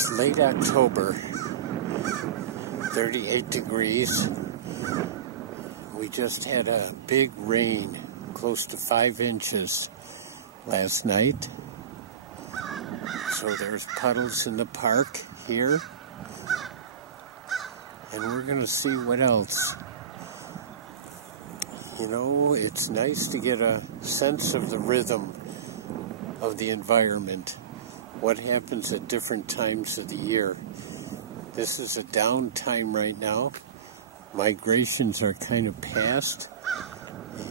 It's late October, 38 degrees. We just had a big rain, close to 5 inches last night. So there's puddles in the park here. And we're going to see what else. You know, it's nice to get a sense of the rhythm of the environment. What happens at different times of the year. This is a down time right now. Migrations are kind of past.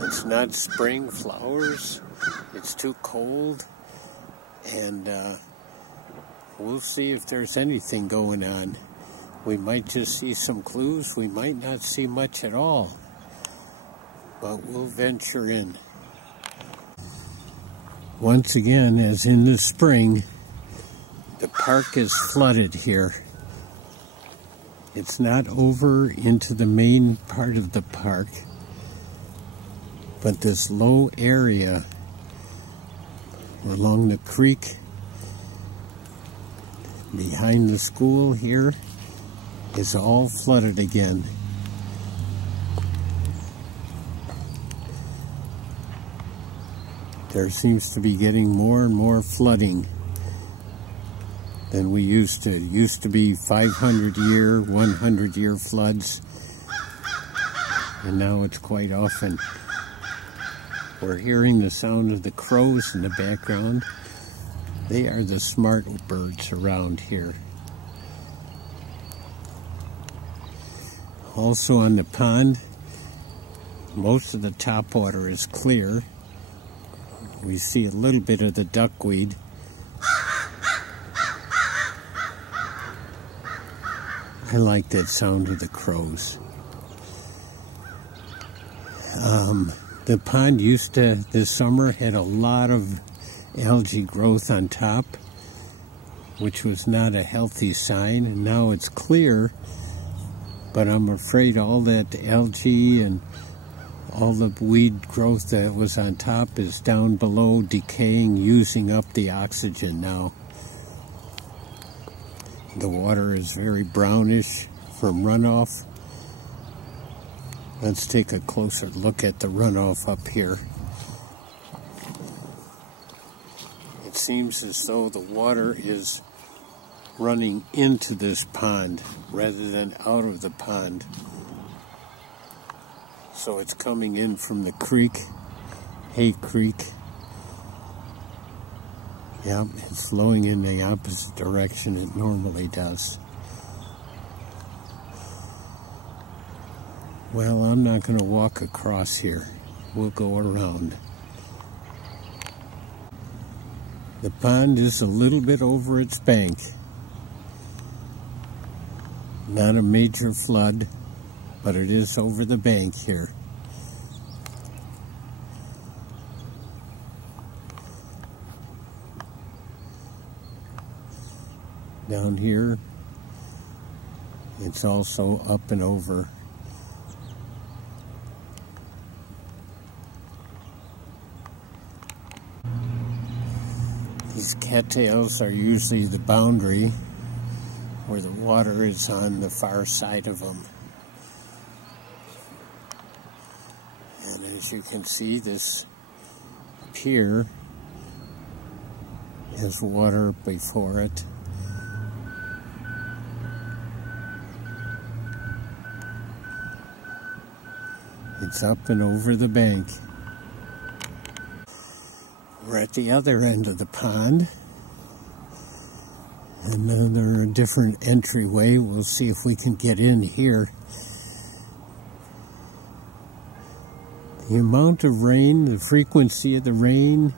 It's not spring flowers. It's too cold. And we'll see if there's anything going on. We might just see some clues. We might not see much at all. But we'll venture in. Once again, as in the spring, the park is flooded here. It's not over into the main part of the park, but this low area along the creek behind the school here is all flooded again. There seems to be getting more and more flooding than we used to. It used to be 500-year, 100-year floods, and now it's quite often. We're hearing the sound of the crows in the background. They are the smart birds around here. Also on the pond, most of the topwater is clear. We see a little bit of the duckweed. I like that sound of the crows. The pond used to, this summer, had a lot of algae growth on top, which was not a healthy sign, and now it's clear, but I'm afraid all that algae and all the weed growth that was on top is down below, decaying, using up the oxygen now. The water is very brownish from runoff. Let's take a closer look at the runoff up here. It seems as though the water is running into this pond rather than out of the pond. So it's coming in from the creek, Hay Creek. Yep, it's flowing in the opposite direction it normally does. Well, I'm not going to walk across here. We'll go around. The pond is a little bit over its bank. Not a major flood, but it is over the bank here. Down here, it's also up and over. These cattails are usually the boundary where the water is on the far side of them. And as you can see, this pier has water before it. It's up and over the bank. We're at the other end of the pond. Another different entryway. We'll see if we can get in here. The amount of rain, the frequency of the rain,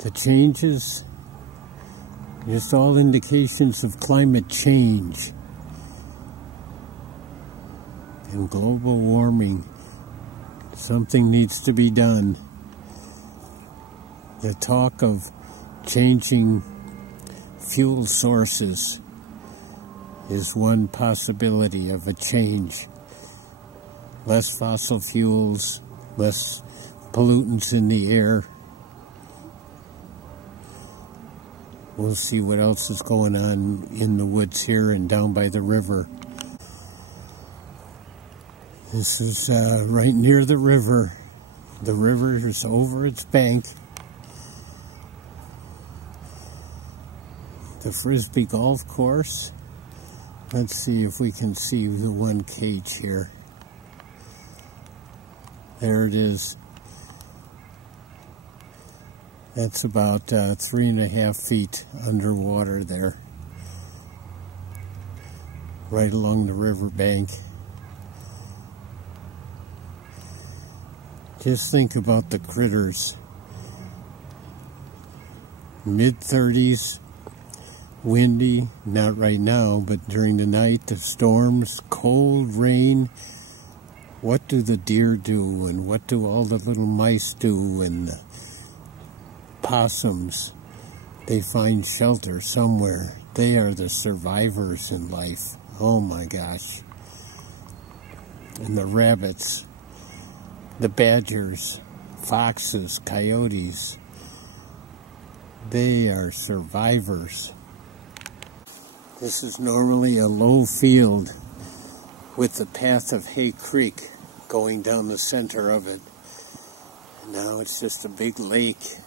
the changes, just all indications of climate change and global warming. Something needs to be done. The talk of changing fuel sources is one possibility of a change. Less fossil fuels, less pollutants in the air. We'll see what else is going on in the woods here and down by the river. This is right near the river. The river is over its bank. The Frisbee golf course. Let's see if we can see the one cage here. There it is. That's about 3.5 feet underwater there, right along the river bank. Just think about the critters. Mid-30s, windy, not right now, but during the night, the storms, cold, rain. What do the deer do, and what do all the little mice do, and the possums? They find shelter somewhere. They are the survivors in life. Oh my gosh. And the rabbits, the badgers, foxes, coyotes, they are survivors. This is normally a low field with the path of Hay Creek going down the center of it. And now it's just a big lake.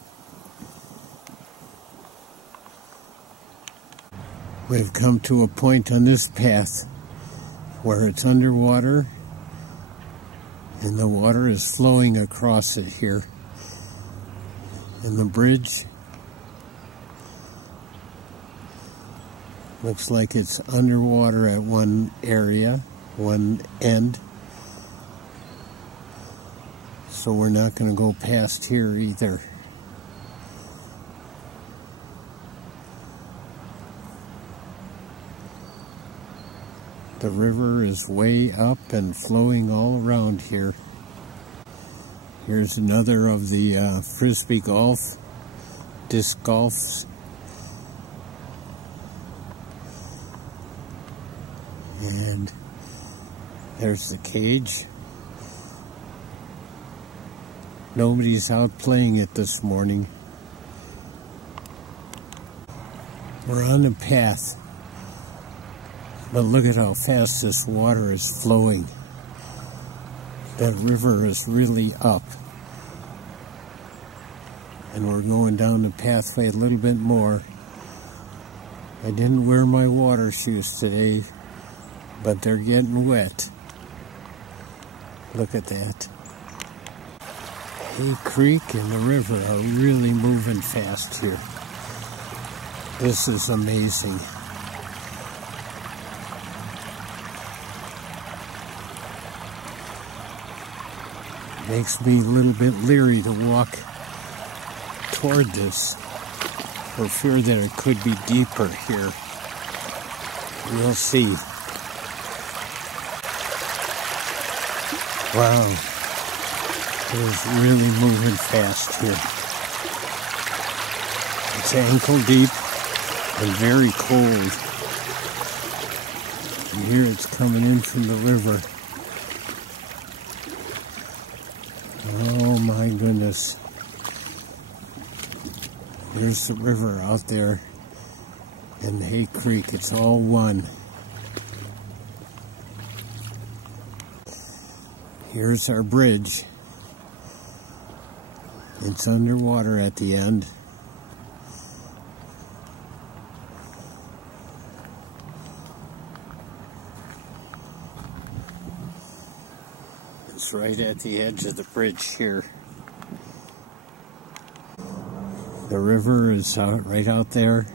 We've come to a point on this path where it's underwater and the water is flowing across it here. And the bridge looks like it's underwater at one area, one end. So we're not going to go past here either. The river is way up and flowing all around here. Here's another of the Frisbee golf, disc golfs. And there's the cage. Nobody's out playing it this morning. We're on the path. But look at how fast this water is flowing. That river is really up. And we're going down the pathway a little bit more. I didn't wear my water shoes today, but they're getting wet. Look at that. Hay Creek and the river are really moving fast here. This is amazing. Makes me a little bit leery to walk toward this, for fear that it could be deeper here. We'll see. Wow, it is really moving fast here. It's ankle deep and very cold. And here it's coming in from the river. Oh my goodness. There's the river out there and Hay Creek. It's all one. Here's our bridge. It's underwater at the end. It's right at the edge of the bridge here. The river is right out there.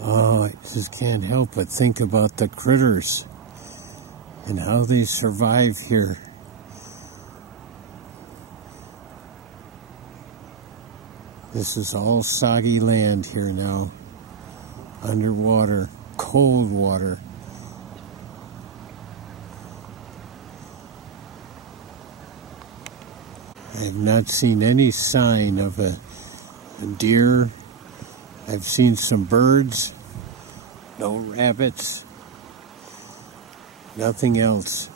Oh, I just can't help but think about the critters and how they survive here. This is all soggy land here now. Underwater, cold water. I have not seen any sign of a deer. I've seen some birds, no rabbits, nothing else.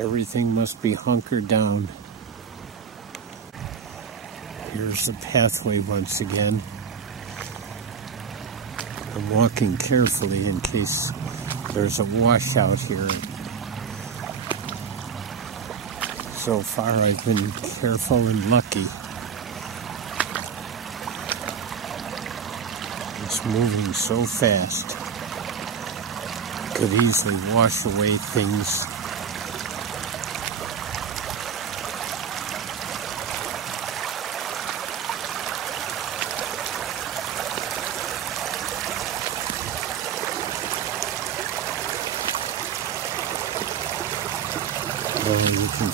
Everything must be hunkered down. Here's the pathway once again. I'm walking carefully in case there's a washout here. So far I've been careful and lucky. It's moving so fast. Could easily wash away things.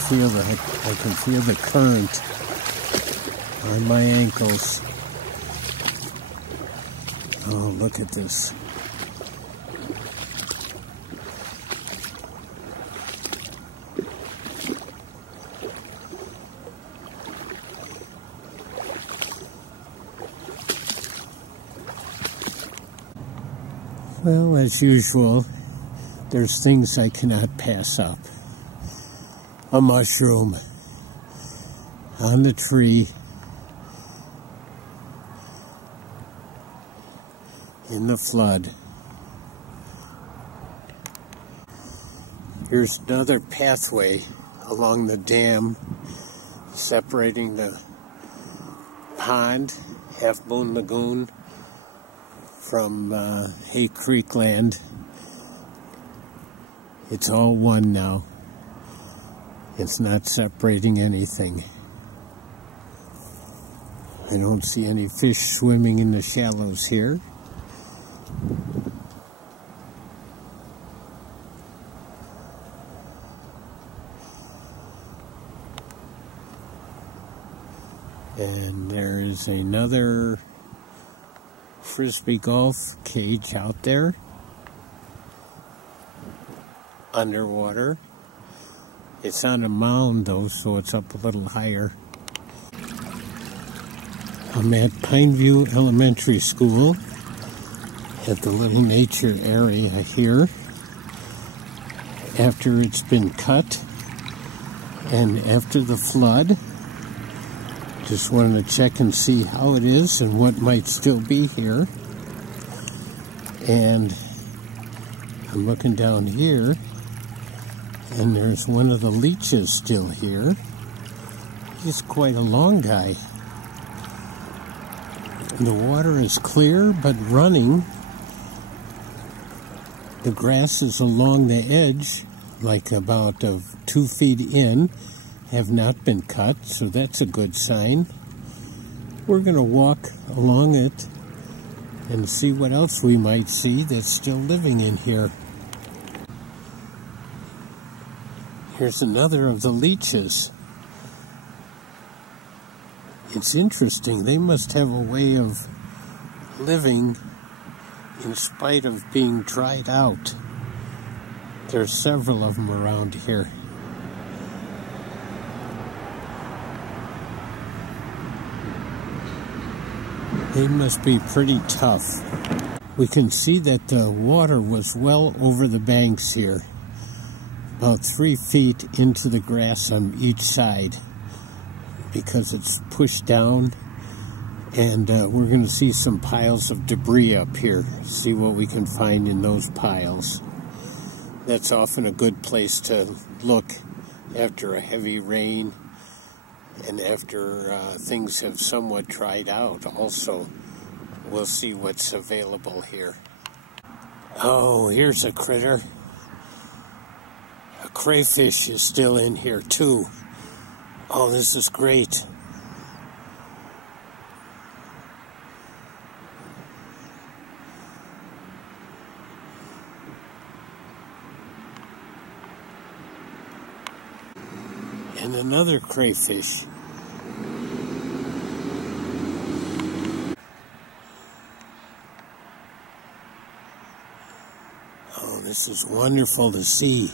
I can feel the current on my ankles. Oh, look at this. Well, as usual, there's things I cannot pass up. A mushroom on the tree in the flood. Here's another pathway along the dam separating the pond, Half Moon Lagoon, from Hay Creek land. It's all one now. It's not separating anything. I don't see any fish swimming in the shallows here. And there is another frisbee golf cage out there, underwater. It's on a mound though, so it's up a little higher. I'm at Pineview Elementary School at the little nature area here. After it's been cut and after the flood, just wanted to check and see how it is and what might still be here. And I'm looking down here, and there's one of the leeches still here. He's quite a long guy. The water is clear but running. The grasses along the edge, like about 2 feet in, have not been cut, so that's a good sign. We're going to walk along it and see what else we might see that's still living in here. Here's another of the leeches. It's interesting. They must have a way of living in spite of being dried out. There's several of them around here. They must be pretty tough. We can see that the water was well over the banks here, about 3 feet into the grass on each side, because it's pushed down. And we're going to see some piles of debris up here, see what we can find in those piles. That's often a good place to look after a heavy rain and after things have somewhat dried out. Also, we'll see what's available here. Oh, here's a critter. A crayfish is still in here too. Oh, this is great. And another crayfish. Oh, this is wonderful to see.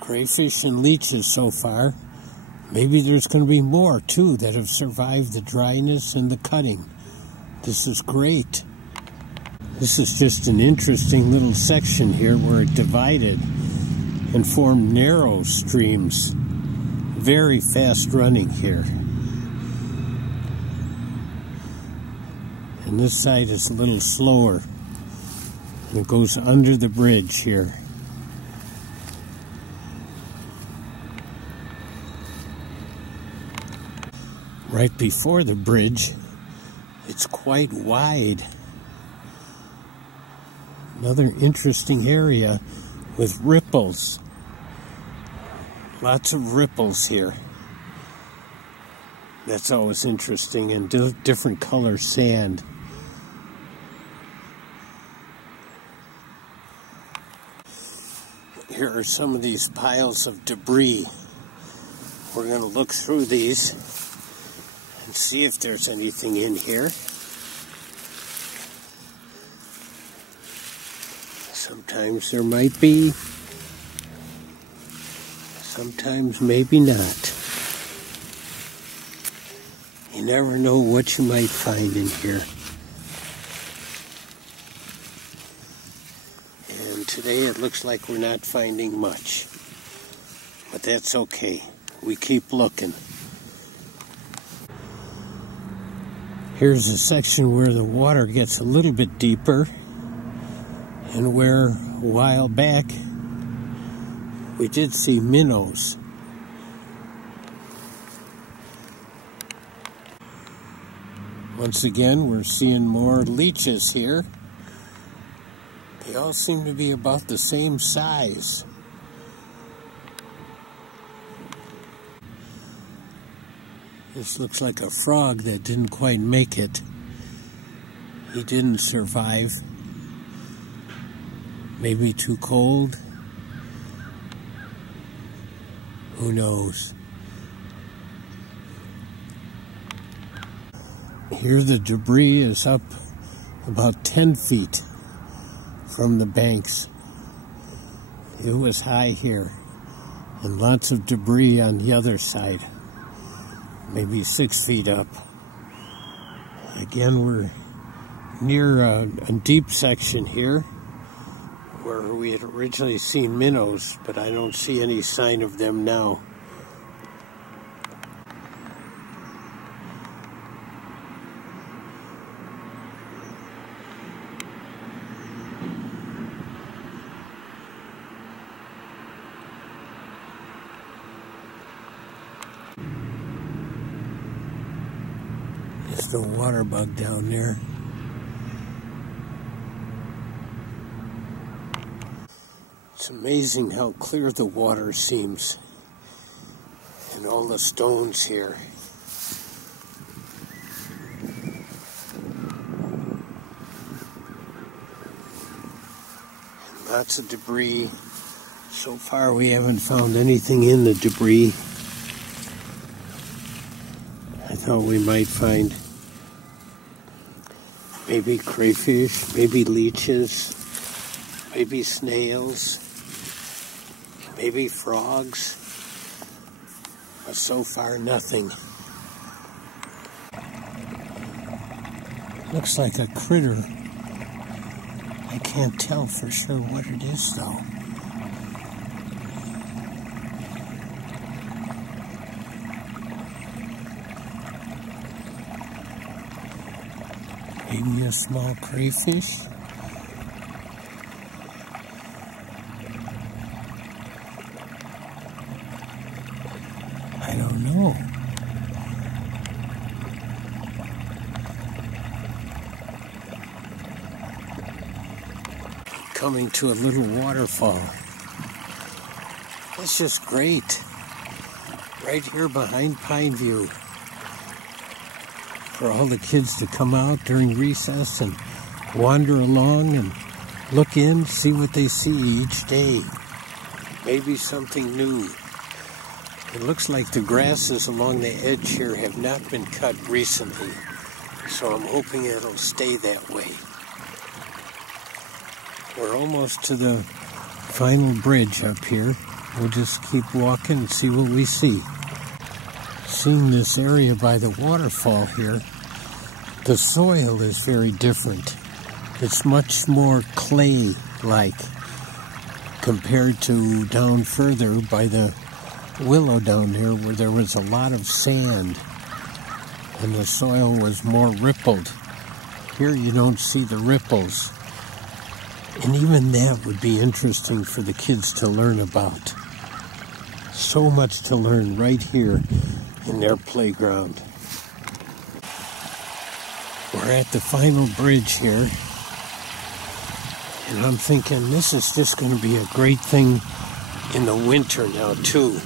Crayfish and leeches so far. Maybe there's going to be more too that have survived the dryness and the cutting. This is great. This is just an interesting little section here where it divided. and form narrow streams. Very fast running here. And this side is a little slower. And it goes under the bridge here. Right before the bridge, it's quite wide. Another interesting area with ripples. Lots of ripples here. That's always interesting, and different color sand. Here are some of these piles of debris. We're going to look through these and see if there's anything in here. Sometimes there might be, sometimes maybe not. You never know what you might find in here. And today it looks like we're not finding much. But that's okay. We keep looking. Here's a section where the water gets a little bit deeper, and where a while back we did see minnows. Once again, we're seeing more leeches here. They all seem to be about the same size. This looks like a frog that didn't quite make it. He didn't survive. Maybe too cold. Who knows? Here the debris is up about 10 feet from the banks. It was high here, and lots of debris on the other side. Maybe 6 feet up. Again, we're near a deep section here where we had originally seen minnows, but I don't see any sign of them now. There's no water bug down there. It's amazing how clear the water seems, and all the stones here. And lots of debris. So far we haven't found anything in the debris. I thought we might find maybe crayfish, maybe leeches, maybe snails, maybe frogs, but so far nothing. Looks like a critter. I can't tell for sure what it is though. Maybe a small crayfish. I don't know. Coming to a little waterfall. It's just great. Right here behind Pineview. For all the kids to come out during recess and wander along and look in, see what they see each day. Maybe something new. It looks like the grasses along the edge here have not been cut recently, so I'm hoping it'll stay that way. We're almost to the final bridge up here. We'll just keep walking and see what we see. Seeing this area by the waterfall here, the soil is very different. It's much more clay-like compared to down further by the willow down there where there was a lot of sand and the soil was more rippled. Here you don't see the ripples. And even that would be interesting for the kids to learn about. So much to learn right here in their playground. We're at the final bridge here. And I'm thinking this is just going to be a great thing in the winter now too.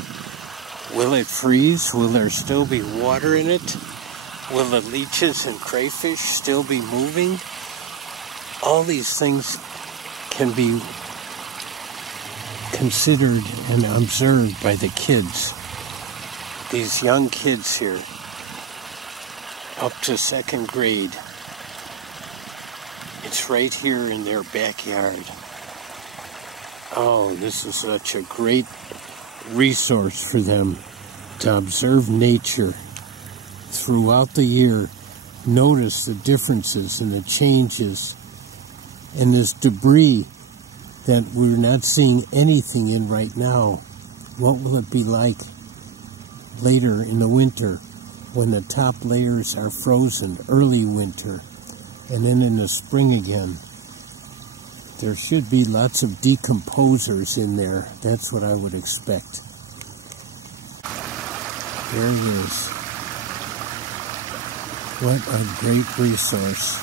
Will it freeze? Will there still be water in it? Will the leeches and crayfish still be moving? All these things can be considered and observed by the kids. These young kids here, up to 2nd grade. It's right here in their backyard. Oh, this is such a great resource for them to observe nature throughout the year, notice the differences and the changes, and this debris that we're not seeing anything in right now. What will it be like later in the winter when the top layers are frozen, early winter, and then in the spring again? There should be lots of decomposers in there. That's what I would expect. There it is. What a great resource.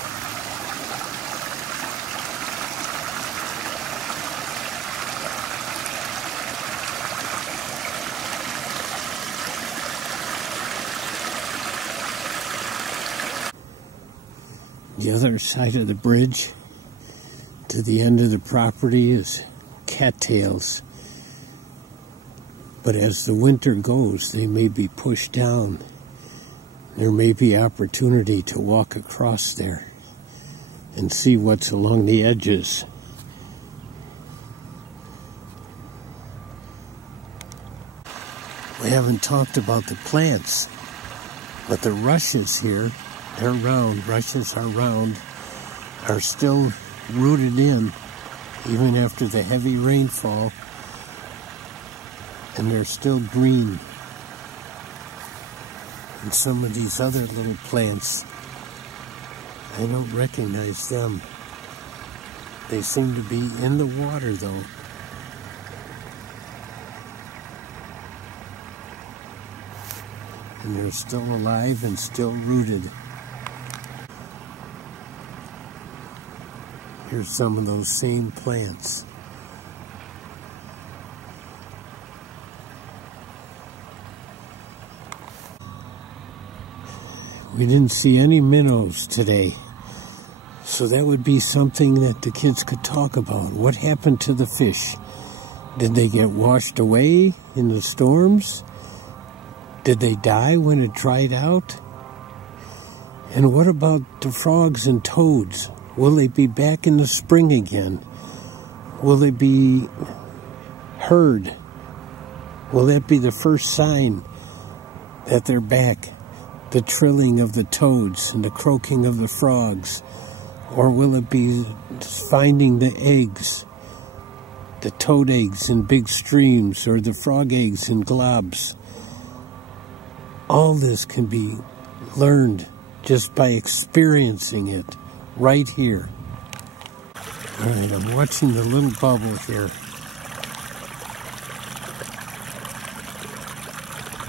The other side of the bridge to the end of the property is cattails. But as the winter goes, they may be pushed down. There may be opportunity to walk across there and see what's along the edges. We haven't talked about the plants, but the rushes here, they're round. Rushes are round, are still rooted in even after the heavy rainfall, and they're still green. And some of these other little plants, I don't recognize them. They seem to be in the water though. And they're still alive and still rooted. Here's some of those same plants. We didn't see any minnows today, so that would be something that the kids could talk about. What happened to the fish? Did they get washed away in the storms? Did they die when it dried out? And what about the frogs and toads? Will they be back in the spring again? Will they be heard? Will that be the first sign that they're back? The trilling of the toads and the croaking of the frogs? Or will it be finding the eggs, the toad eggs in big streams or the frog eggs in globs? All this can be learned just by experiencing it right here. All right, I'm watching the little bubble here.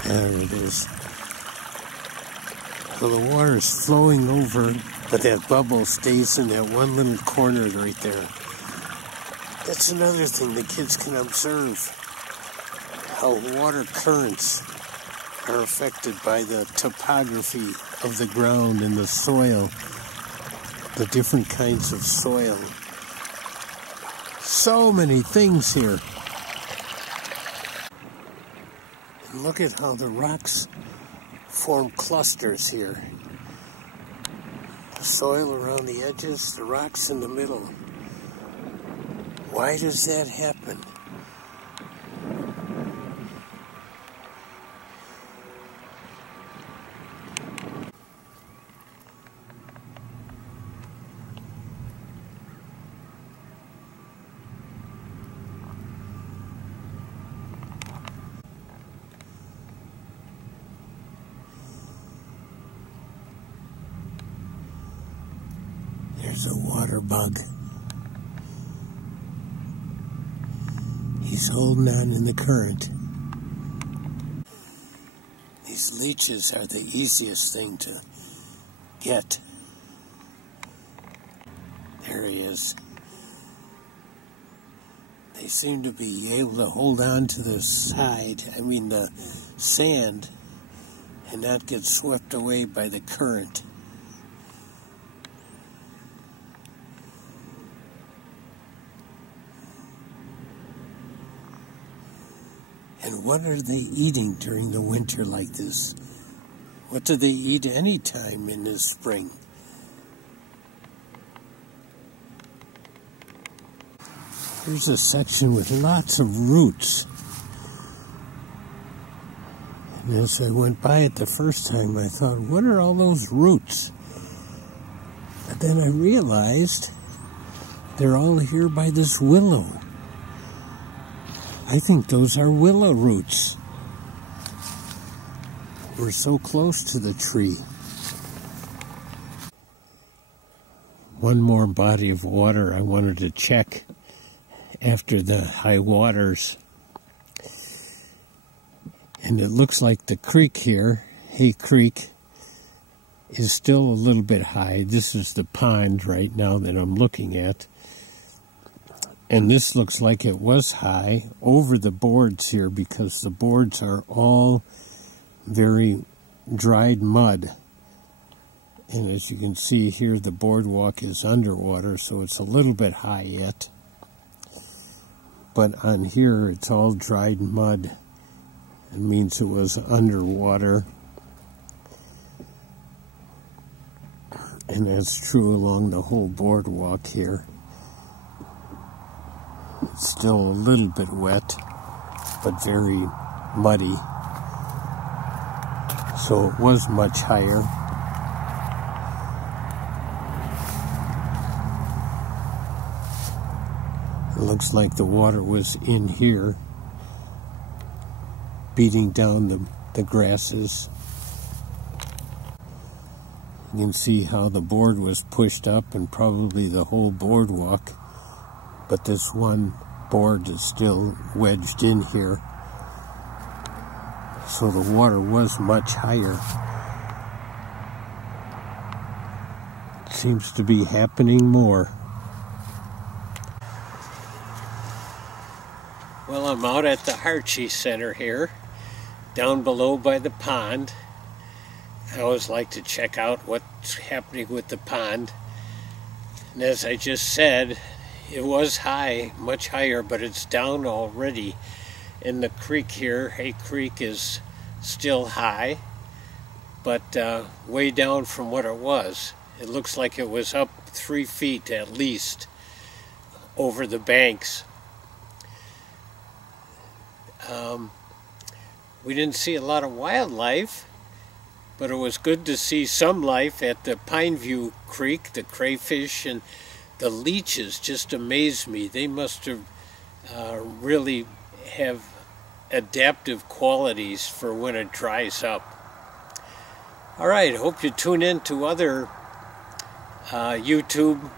There it is. So the water is flowing over, but that bubble stays in that one little corner right there. That's another thing the kids can observe, how water currents are affected by the topography of the ground and the soil, the different kinds of soil. So many things here. And look at how the rocks form clusters here. The soil around the edges, the rocks in the middle. Why does that happen? There's a water bug. He's holding on in the current. These leeches are the easiest thing to get. There he is. They seem to be able to hold on to the the sand, and not get swept away by the current. And what are they eating during the winter like this? What do they eat any time in the spring? Here's a section with lots of roots. And as I went by it the first time, I thought, what are all those roots? But then I realized they're all here by this willow. I think those are willow roots. We're so close to the tree. One more body of water I wanted to check after the high waters. And it looks like the creek here, Hay Creek, is still a little bit high. This is the pond right now that I'm looking at. And this looks like it was high over the boards here, because the boards are all very dried mud. And as you can see here, the boardwalk is underwater, so it's a little bit high yet. But on here, it's all dried mud. It means it was underwater. And that's true along the whole boardwalk here. It's still a little bit wet, but very muddy. So it was much higher. It looks like the water was in here, beating down the grasses. You can see how the board was pushed up, and probably the whole boardwalk. But this one board is still wedged in here. So the water was much higher. It seems to be happening more. Well, I'm out at the Harchie Center here, down below by the pond. I always like to check out what's happening with the pond. And as I just said, it was high, much higher, but it's down already. And the creek here, Hay Creek, is still high, but way down from what it was. It looks like it was up 3 feet at least over the banks. We didn't see a lot of wildlife, but it was good to see some life at the Pineview Creek. The crayfish and the leeches just amazed me. They must have really have adaptive qualities for when it dries up. All right, hope you tune in to other YouTube